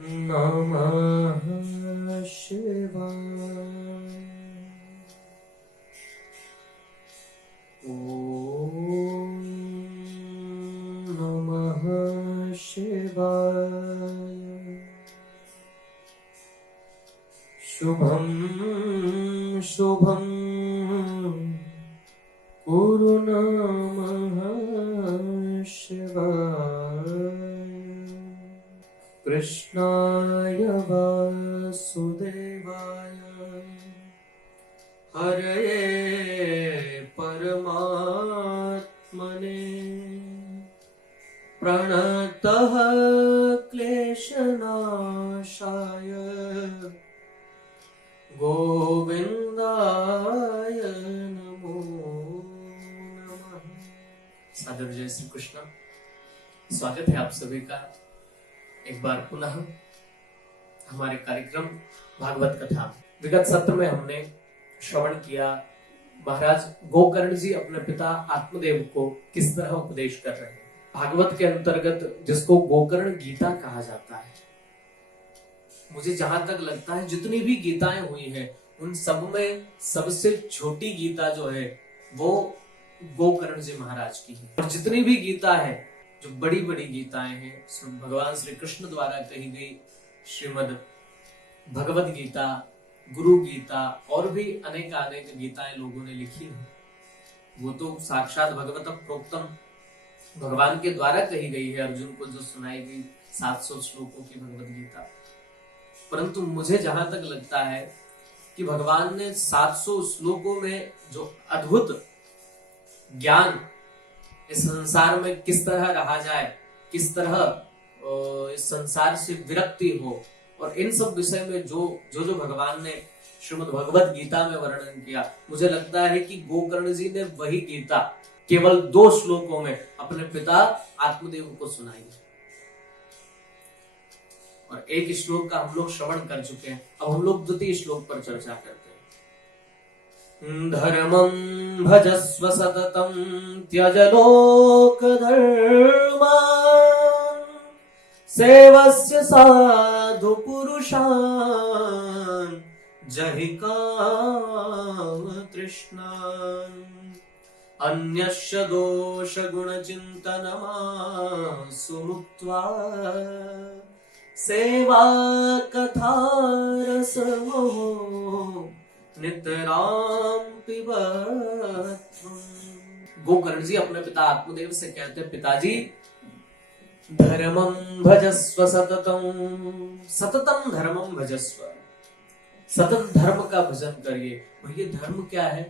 नमः शिवाय। ॐ नमः शिवाय। शुभं शुभं कुरु नमः शिवाय। कृष्णाय वासुदेवाय हरये परमात्मने प्रणतः क्लेशनाशाय गोविंदाय नमो नमः। सादर जय श्री कृष्ण। स्वागत है आप सभी का एक बार पुनः हमारे कार्यक्रम भागवत कथा। विगत सत्र में हमने श्रवण किया महाराज गोकर्ण जी अपने पिता आत्मदेव को किस तरह उपदेश कर रहे हैं। भागवत के अंतर्गत जिसको गोकर्ण गीता कहा जाता है, मुझे जहां तक लगता है जितनी भी गीताएं हुई हैं उन सब में सबसे छोटी गीता जो है वो गोकर्ण जी महाराज की है। और जितनी भी गीता है, जो बड़ी बड़ी गीताएं हैं, भगवान श्री कृष्ण द्वारा कही गई श्रीमद् भगवत गीता, गुरु गीता और भी अनेक गीताएं लोगों ने लिखी है, वो तो साक्षात भगवत प्रोक्तम भगवान के द्वारा कही गई है। अर्जुन को जो सुनाई गई 700 श्लोकों की भगवत गीता। परंतु मुझे जहां तक लगता है कि भगवान ने 700 श्लोकों में जो अद्भुत ज्ञान इस संसार में किस तरह रहा जाए, किस तरह इस संसार से विरक्ति हो, और इन सब विषय में जो भगवान ने श्रीमद् भगवत गीता में वर्णन किया, मुझे लगता है कि गोकर्ण जी ने वही गीता केवल 2 श्लोकों में अपने पिता आत्मदेव को सुनाई है। और एक श्लोक का हम लोग श्रवण कर चुके हैं। अब हम लोग द्वितीय श्लोक पर चर्चा करते हैं। धर्मं भजस्व सततं त्यज लोक धर्मान् सेवस्य साधु पुरुषान् जहि काम तृष्णान् अन्यस्य दोष गुण चिंतनमासु मुक्त्वा सेवा कथा रसमोहो नितराम पिबत्। गोकर्ण जी अपने पिता आत्मदेव से कहते हैं, पिताजी धर्मं भजस्व सततम, सततम धर्मं भजस्व, सतत धर्म का भजन करिए। भैया धर्म क्या है?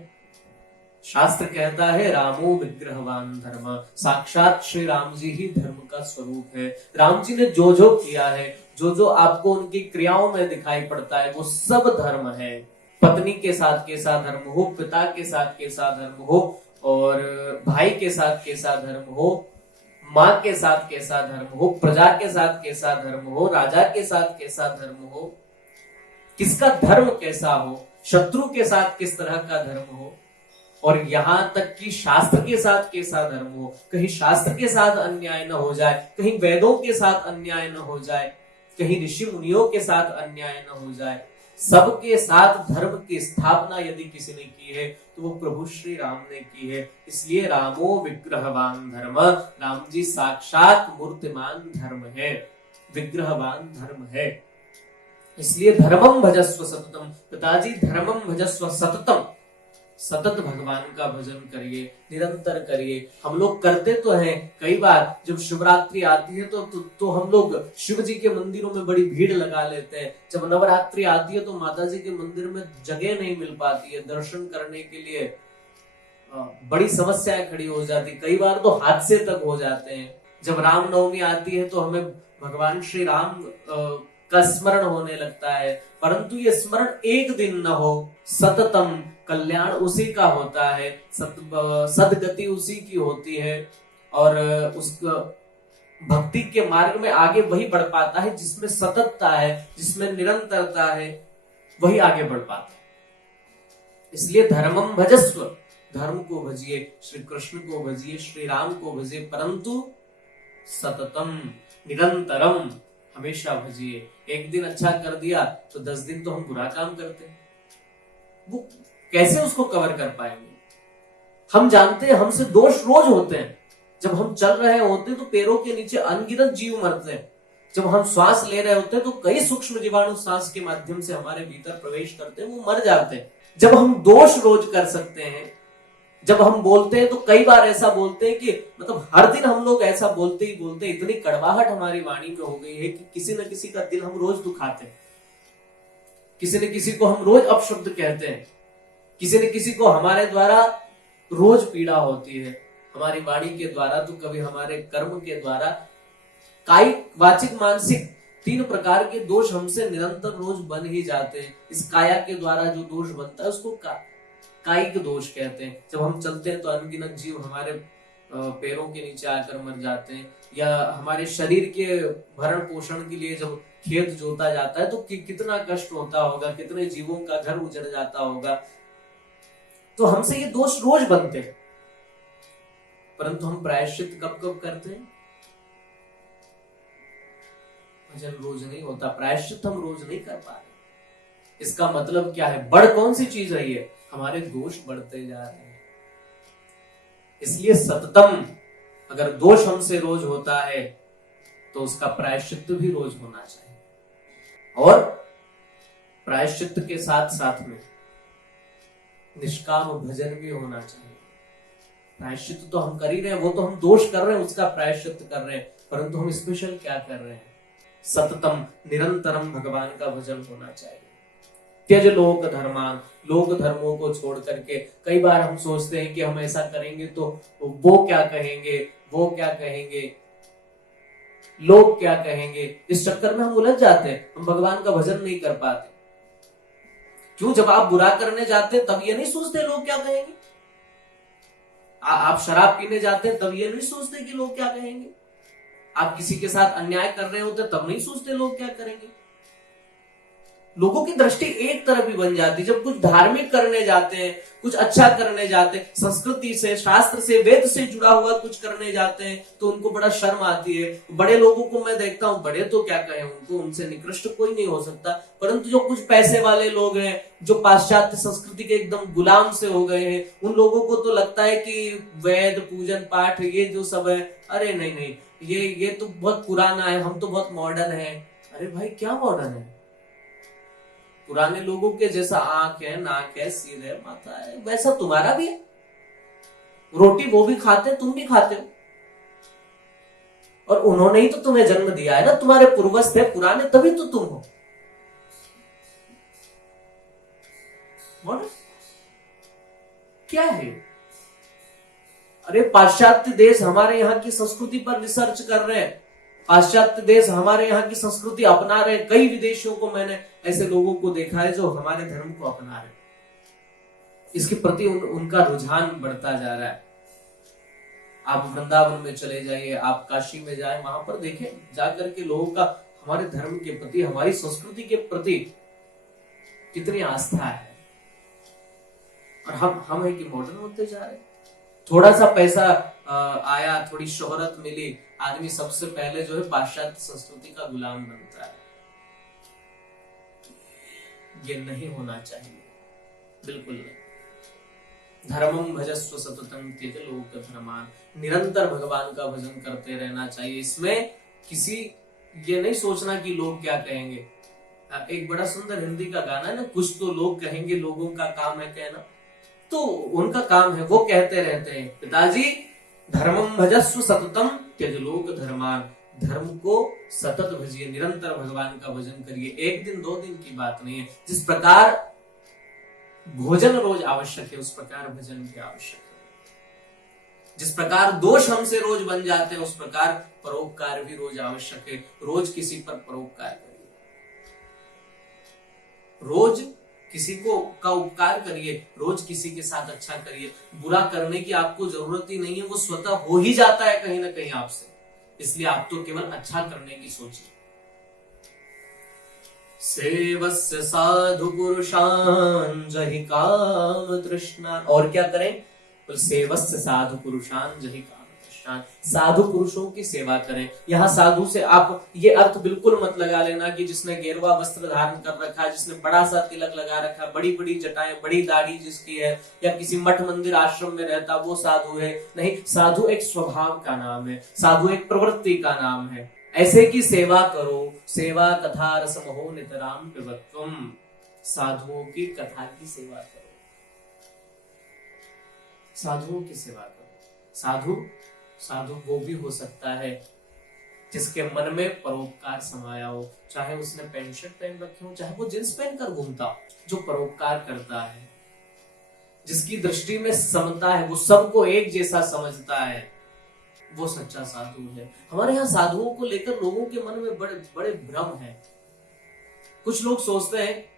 शास्त्र कहता है रामो विग्रहवान धर्म, साक्षात श्री राम जी ही धर्म का स्वरूप है। राम जी ने जो जो किया है, जो आपको उनकी क्रियाओं में दिखाई पड़ता है, वो सब धर्म है। पत्नी के साथ कैसा धर्म हो, पिता के साथ कैसा धर्म हो, और भाई के साथ कैसा धर्म हो, माँ के साथ कैसा धर्म हो, प्रजा के साथ कैसा धर्म हो, राजा के साथ कैसा धर्म हो, किसका धर्म कैसा हो, शत्रु के साथ किस तरह का धर्म हो, और यहां तक कि शास्त्र के साथ कैसा धर्म हो। कहीं शास्त्र के साथ अन्याय न हो जाए, कहीं वेदों के साथ अन्याय न हो जाए, कहीं ऋषि मुनियों के साथ अन्याय न हो जाए। सबके साथ धर्म की स्थापना यदि किसी ने की है तो वो प्रभु श्री राम ने की है। इसलिए रामो विग्रहवान धर्म, राम जी साक्षात मूर्तिमान धर्म है, विग्रहवान धर्म है। इसलिए धर्मम भजस्व सततम, पिताजी धर्मम भजस्व सततम, सतत भगवान का भजन करिए, निरंतर करिए। हम लोग करते तो हैं, कई बार जब शिवरात्रि आती है तो हम लोग शिव जी के मंदिरों में बड़ी भीड़ लगा लेते हैं। जब नवरात्रि आती है तो माता जी के मंदिर में जगह नहीं मिल पाती है, दर्शन करने के लिए बड़ी समस्याएं खड़ी हो जाती, कई बार तो हादसे तक हो जाते हैं। जब रामनवमी आती है तो हमें भगवान श्री राम का स्मरण होने लगता है, परंतु ये स्मरण एक दिन न हो, सततम, कल्याण उसी का होता है, सदगति उसी की होती है, और उस भक्ति के मार्ग में आगे वही बढ़ पाता है जिसमें सततता है, जिसमें निरंतरता है, वही आगे बढ़ पाता है। इसलिए धर्मम भजस्व, धर्म को भजिए, श्री कृष्ण को भजिए, श्री राम को भजिए, परंतु सततम, निरंतरम, हमेशा भजिए। एक दिन अच्छा कर दिया तो 10 दिन तो हम बुरा काम करते हैं, वो कैसे उसको कवर कर पाएंगे? हम जानते हैं हमसे दोष रोज होते हैं। जब हम चल रहे होते हैं तो पैरों के नीचे अनगिनत जीव मरते हैं। जब हम श्वास ले रहे होते हैं तो कई सूक्ष्म जीवाणु सांस के माध्यम से हमारे भीतर प्रवेश करते हैं, वो मर जाते हैं। जब हम दोष रोज कर सकते हैं, जब हम बोलते हैं तो कई बार ऐसा बोलते हैं कि मतलब हर दिन हम लोग ऐसा बोलते ही बोलते, इतनी कड़वाहट हमारी वाणी में हो गई है कि किसी न किसी का दिल हम रोज दुखाते हैं, किसी न किसी को हम रोज अपशब्द कहते हैं, किसी न किसी को हमारे द्वारा रोज पीड़ा होती है, हमारी वाणी के द्वारा तो कभी हमारे कर्म के द्वारा। कायिक, वाचिक, मानसिक 3 प्रकार के दोष हमसे निरंतर रोज बन ही जाते हैं। इस काया के द्वारा जो दोष बनता है उसको कायिक दोष कहते हैं। जब हम चलते हैं तो अनगिनत जीव हमारे पैरों के नीचे आकर मर जाते हैं, या हमारे शरीर के भरण पोषण के लिए जब खेत जोता जाता है तो कितना कष्ट होता होगा, कितने जीवों का घर उजड़ जाता होगा। तो हमसे ये दोष रोज बनते हैं, परंतु हम प्रायश्चित कब कब करते हैं? भजन रोज नहीं होता, प्रायश्चित हम रोज नहीं कर पा रहे। इसका मतलब क्या है? बढ़ कौन सी चीज रही है? हमारे दोष बढ़ते जा रहे हैं। इसलिए सततम, अगर दोष हमसे रोज होता है तो उसका प्रायश्चित भी रोज होना चाहिए, और प्रायश्चित के साथ साथ में निष्काम भजन भी होना चाहिए। प्रायश्चित तो हम कर ही रहे हैं, वो तो हम दोष कर रहे हैं उसका प्रायश्चित कर रहे हैं, परंतु हम स्पेशल क्या कर रहे हैं? सततम, निरंतरम भगवान का भजन होना चाहिए। त्यज लोक धर्मान, लोक धर्मों को छोड़ करके कई बार हम सोचते हैं कि हम ऐसा करेंगे तो वो क्या कहेंगे, वो क्या कहेंगे, लोग क्या कहेंगे। इस चक्कर में हम उलझ जाते हैं, हम भगवान का भजन नहीं कर पाते। क्यों? जब आप बुरा करने जाते हैं तब ये नहीं सोचते लोग क्या कहेंगे। आप शराब पीने जाते हैं तब ये नहीं सोचते कि लोग क्या कहेंगे। आप किसी के साथ अन्याय कर रहे होते तब नहीं सोचते लोग क्या करेंगे। लोगों की दृष्टि एक तरफ ही बन जाती। जब कुछ धार्मिक करने जाते हैं, कुछ अच्छा करने जाते हैं, संस्कृति से, शास्त्र से, वेद से जुड़ा हुआ कुछ करने जाते हैं, तो उनको बड़ा शर्म आती है। बड़े लोगों को मैं देखता हूं, बड़े तो क्या कहें उनको, उनसे निकृष्ट कोई नहीं हो सकता, परंतु जो कुछ पैसे वाले लोग हैं, जो पाश्चात्य संस्कृति के एकदम गुलाम से हो गए हैं, उन लोगों को तो लगता है कि वेद, पूजन पाठ, ये जो सब है, अरे नहीं नहीं, ये तो बहुत पुराना है, हम तो बहुत मॉडर्न है। अरे भाई क्या मॉडर्न है? पुराने लोगों के जैसा आंख है, नाक है, सिर है, माथा है, वैसा तुम्हारा भी है। रोटी वो भी खाते, तुम भी खाते हो, और उन्होंने ही तो तुम्हें जन्म दिया है ना, तुम्हारे पूर्वज थे पुराने, तभी तो तुम हो। क्या है? अरे पाश्चात्य देश हमारे यहाँ की संस्कृति पर रिसर्च कर रहे हैं, पाश्चात्य देश हमारे यहाँ की संस्कृति अपना रहे। कई विदेशियों को मैंने ऐसे लोगों को देखा है जो हमारे धर्म को अपना रहे, इसके प्रति उनका रुझान बढ़ता जा रहा है। आप वृंदावन में चले जाइए, आप काशी में जाए, वहां पर देखें जाकर के लोगों का हमारे धर्म के प्रति, हमारी संस्कृति के प्रति कितनी आस्था है। और हम है कि मॉडर्न होते जा रहे हैं। थोड़ा सा पैसा आया, थोड़ी शोहरत मिली, आदमी सबसे पहले जो है पाश्चात्य संस्कृति का गुलाम बनता है। ये नहीं होना चाहिए, बिल्कुल नहीं। धर्मम भजस्व सततम त्यज लोक धर्मान, निरंतर भगवान का भजन करते रहना चाहिए। इसमें किसी ये नहीं सोचना कि लोग क्या कहेंगे। एक बड़ा सुंदर हिंदी का गाना है ना, कुछ तो लोग कहेंगे, लोगों का काम है कहना, तो उनका काम है, वो कहते रहते हैं पिताजी धर्मम भजस्व सततम त्यज लोक धर्मान, धर्म को सतत भजिए, निरंतर भगवान का भजन करिए। एक दिन 2 दिन की बात नहीं है। जिस प्रकार भोजन रोज आवश्यक है उस प्रकार भजन भी आवश्यक है। जिस प्रकार दोष हमसे रोज बन जाते हैं उस प्रकार परोपकार भी रोज आवश्यक है। रोज किसी पर परोपकार करिए, रोज किसी को का उपकार करिए, रोज किसी के साथ अच्छा करिए। बुरा करने की आपको जरूरत ही नहीं है, वो स्वतः हो ही जाता है कहीं ना कहीं आपसे। इसलिए आप तो केवल अच्छा करने की सोचिए। सेवस्य साधु पुरुषान जहि काम तृष्णा, और क्या करें? सेवस्य साधु पुरुषान जहि काम तृष्णा। पश्चात साधु पुरुषों की सेवा करें। यहाँ साधु से आप ये अर्थ बिल्कुल मत लगा लेना कि जिसने गेरुआ वस्त्र धारण कर रखा है, जिसने बड़ा सा तिलक लगा रखा है, बड़ी बड़ी जटाएं, बड़ी दाढ़ी जिसकी है, या किसी मठ मंदिर आश्रम में रहता वो साधु है। नहीं, साधु एक स्वभाव का नाम है, साधु एक प्रवृत्ति का नाम है। ऐसे की सेवा करो, सेवा कथा रसमहो नितराम पिबत्वम। साधुओं की कथा की सेवा करो, साधुओं की सेवा करो। साधु वो भी हो सकता है जिसके मन में परोपकार समाया हो, चाहे उसने पैंट शर्ट पहन रखे हो, चाहे वो जींस पहनकर घूमता हो, जो परोपकार करता है, जिसकी दृष्टि में समता है, वो सबको एक जैसा समझता है, वो सच्चा साधु है। हमारे यहाँ साधुओं को लेकर लोगों के मन में बड़े बड़े भ्रम है। कुछ लोग सोचते हैं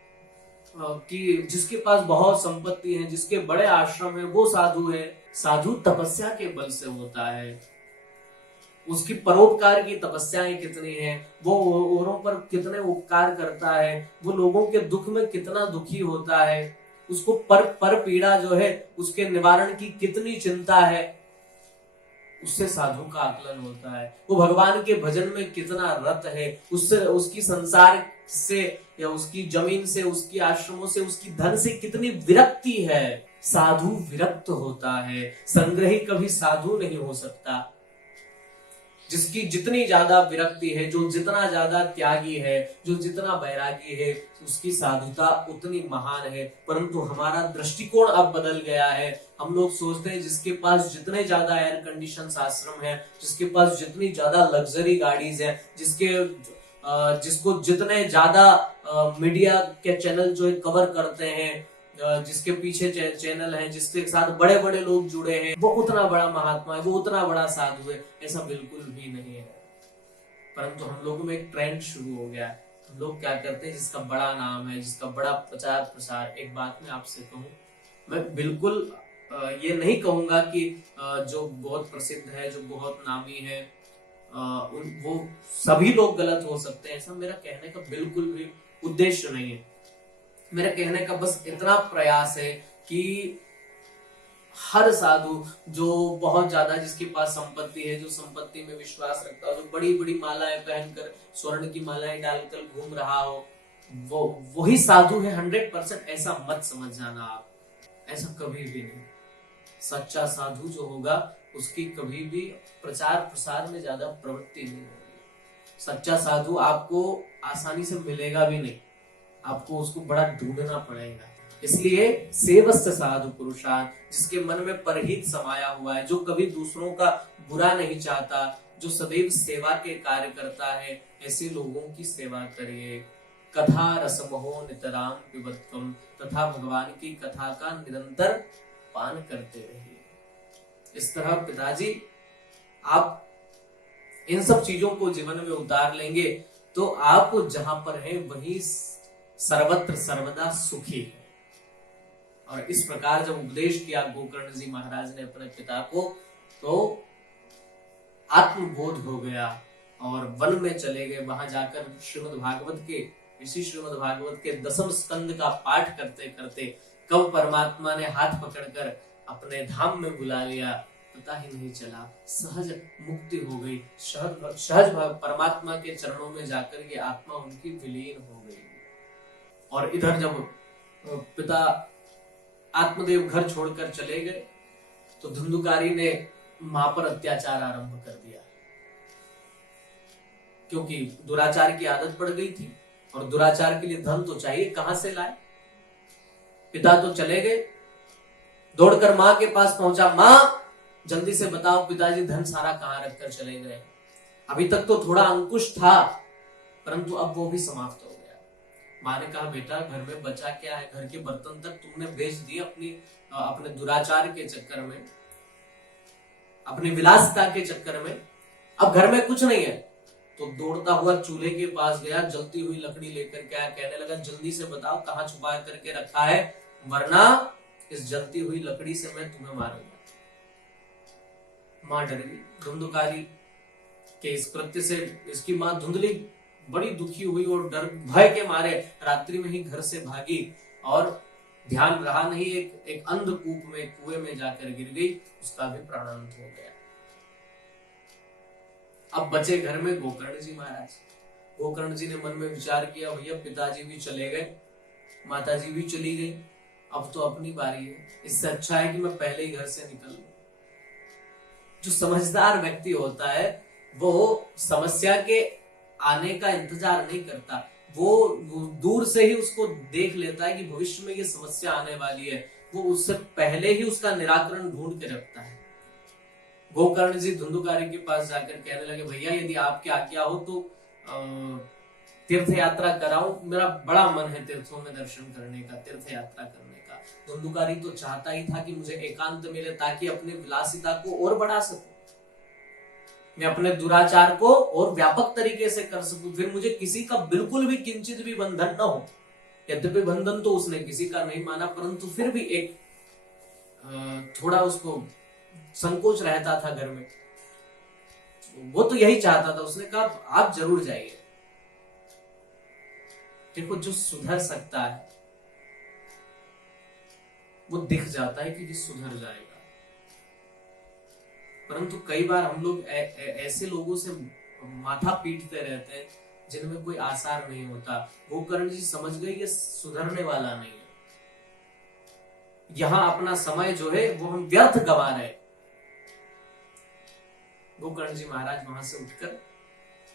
कि जिसके पास बहुत संपत्ति है, जिसके बड़े आश्रम है, वो साधु है। साधु तपस्या के बल से होता है, उसकी परोपकार की तपस्याएं कितनी हैं, वो औरों पर कितने उपकार करता है, वो लोगों के दुख में कितना दुखी होता है, उसको पर पीड़ा जो है उसके निवारण की कितनी चिंता है, उससे साधु का आकलन होता है। वो भगवान के भजन में कितना रत है, उससे उसकी संसार से या उसकी जमीन से, उसकी आश्रमों से, उसकी धन से कितनी विरक्ति है। साधु विरक्त होता है, संग्रही कभी साधु नहीं हो सकता। जिसकी जितनी ज्यादा विरक्ति है, जो जितना ज्यादा त्यागी है, जो जितना बैरागी है, उसकी साधुता उतनी महान है। परंतु हमारा दृष्टिकोण अब बदल गया है। हम लोग सोचते हैं जिसके पास जितने ज्यादा एयर कंडीशन आश्रम है, जिसके पास जितनी ज्यादा लग्जरी गाड़ीज है, जिसको जितने ज्यादा मीडिया के चैनल जो है कवर करते हैं, जिसके पीछे चैनल है, जिसके साथ बड़े बड़े लोग जुड़े हैं, वो उतना बड़ा महात्मा है, वो उतना बड़ा साधु है। ऐसा बिल्कुल भी नहीं है। परंतु हम लोगों में एक ट्रेंड शुरू हो गया है। हम लोग क्या करते हैं, जिसका बड़ा नाम है, जिसका बड़ा प्रचार प्रसार। एक बात मैं आपसे कहूं, मैं बिल्कुल ये नहीं कहूंगा कि जो बहुत प्रसिद्ध है, जो बहुत नामी है, वो सभी लोग गलत हो सकते हैं। ऐसा मेरा कहने का बिल्कुल भी उद्देश्य नहीं है। मेरा कहने का बस इतना प्रयास है कि हर साधु जो बहुत ज्यादा, जिसके पास संपत्ति है, जो संपत्ति में विश्वास रखता हो, जो बड़ी बड़ी मालाएं पहनकर, स्वर्ण की मालाएं डालकर घूम रहा हो, वो वही साधु है 100%। ऐसा मत समझ जाना आप, ऐसा कभी भी नहीं। सच्चा साधु जो होगा उसकी कभी भी प्रचार प्रसार में ज्यादा प्रवृत्ति नहीं होगी। सच्चा साधु आपको आसानी से मिलेगा भी नहीं, आपको उसको बड़ा ढूंढना पड़ेगा। इसलिए सेवस्त साधु पुरुषान, जिसके मन में परहित समाया हुआ है, जो कभी दूसरों का बुरा नहीं चाहता, जो सदैव सेवा के कार्य करता है, ऐसे लोगों की सेवा करिए। कथा रसमहो नितराम पिबत्वम, तथा भगवान की कथा का निरंतर पान करते रहिए। इस तरह पिताजी आप इन सब चीजों को जीवन में उतार लेंगे तो आप जहां पर हैं वहीं सर्वत्र सर्वदा सुखी है। और इस प्रकार जब उपदेश किया गोकर्ण जी महाराज ने अपने पिता को, तो आत्मबोध हो गया और वन में चले गए। वहां जाकर श्रीमद् भागवत के, इसी श्रीमद् भागवत के 10वें स्कंद का पाठ करते करते कब परमात्मा ने हाथ पकड़कर अपने धाम में बुला लिया पता ही नहीं चला। सहज मुक्ति हो गई, सहज परमात्मा के चरणों में जाकर के आत्मा उनकी विलीन हो गई। और इधर जब पिता आत्मदेव घर छोड़कर चले गए तो धुंधुकारी ने मां पर अत्याचार आरंभ कर दिया, क्योंकि दुराचार की आदत पड़ गई थी और दुराचार के लिए धन तो चाहिए, कहां से लाए। पिता तो चले गए, दौड़कर मां के पास पहुंचा, मां जल्दी से बताओ पिताजी धन सारा कहां रखकर चले गए। अभी तक तो थोड़ा अंकुश था, परंतु अब वो भी समाप्त हो गया। मां ने कहा बेटा घर में बचा क्या है, घर के बर्तन तक तुमने बेच दिए अपने दुराचार के चक्कर में, अपनी विलासिता के चक्कर में, अब घर में कुछ नहीं है। तो दौड़ता हुआ चूल्हे के पास गया, जलती हुई लकड़ी लेकर क्या कहने लगा, जल्दी से बताओ कहां छुपा करके रखा है, वरना इस जलती हुई लकड़ी से मैं तुम्हें मारूंगा। मां डर गई धुंधुकारी के इस कृत्य से। इसकी मां धुंधली बड़ी दुखी हुई और डर भय के मारे रात्रि में ही घर से भागी और ध्यान रहा नहीं, एक अंधकूप में, कुएं में जाकर गिर गई, उसका भी प्राणांत हो गया। अब बचे घर में गोकर्ण जी महाराज। गोकर्ण जी ने मन में विचार किया, भैया पिताजी भी चले गए, माताजी भी चली गई, अब तो अपनी बारी है, इससे अच्छा है कि मैं पहले ही घर से निकल लूं। जो समझदार व्यक्ति होता है वो समस्या के आने का इंतजार नहीं करता, वो दूर से ही उसको देख लेता है कि भविष्य में ये समस्या आने वाली है, वो उससे पहले ही उसका निराकरण ढूंढ के रखता है। गोकर्ण जी धुंधुकारी के पास जाकर कहने लगे, भैया यदि आपकी आज्ञा हो तो तीर्थ यात्रा कराऊं, मेरा बड़ा मन है तीर्थों में दर्शन करने का, तीर्थ यात्रा करने का। धुंधुकारी तो चाहता ही था कि मुझे एकांत मिले ताकि अपनी विलासिता को और बढ़ा सकूं, मैं अपने दुराचार को और व्यापक तरीके से कर सकूं, फिर मुझे किसी का बिल्कुल भी किंचित भी बंधन न हो। यद्यपि बंधन तो उसने किसी का नहीं माना, परंतु फिर भी एक थोड़ा उसको संकोच रहता था घर में। वो तो यही चाहता था, उसने कहा आप जरूर जाइए। देखो जो सुधर सकता है वो दिख जाता है कि सुधर जाएगा, परंतु कई बार हम लोग ऐसे लोगों से माथा पीटते रहते हैं जिनमें कोई आसार नहीं होता। गोकर्ण जी समझ गए ये सुधरने वाला नहीं है, यहां अपना समय जो है वो हम व्यर्थ गवा रहे। गोकर्ण जी महाराज वहां से उठकर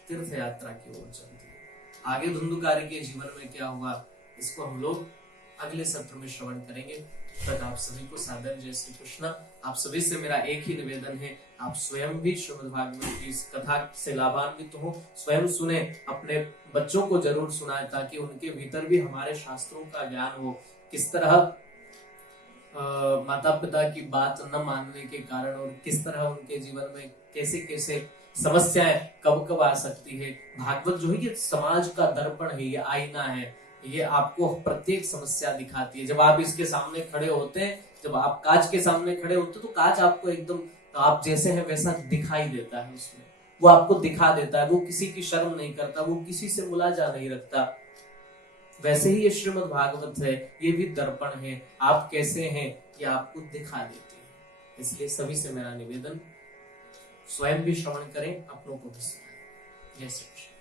तीर्थ यात्रा की ओर चल दिए। आगे धुंधुकारी के जीवन में क्या हुआ इसको हम लोग अगले सत्र में श्रवण करेंगे। तक आप सभी को सादर जय श्री कृष्ण। आप सभी से मेरा एक ही निवेदन है, आप स्वयं भी श्रीमद् भागवत की इस कथा से लाभान्वित हो, स्वयं सुने, अपने बच्चों को जरूर सुनाए ताकि उनके भीतर भी हमारे शास्त्रों का ज्ञान हो। किस तरह माता पिता की बात न मानने के कारण और किस तरह उनके जीवन में कैसे कैसे समस्याएं कब कब आ सकती है। भागवत जो है ये समाज का दर्पण है, ये आईना है, ये आपको प्रत्येक समस्या दिखाती है। जब आप इसके सामने खड़े होते हैं, जब आप कांच के सामने खड़े होते हैं तो कांच आपको एकदम आप जैसे हैं वैसा दिखाई देता है, उसमें वो आपको दिखा देता है, वो किसी की शर्म नहीं करता, वो किसी से मुलाजा नहीं रखता। वैसे ही ये श्रीमद् भागवत है, ये भी दर्पण है, आप कैसे हैं ये आपको दिखा देते हैं। इसलिए सभी से मेरा निवेदन, स्वयं भी श्रवण करें, अपनों को भी सुनाएं। जय श्री कृष्ण।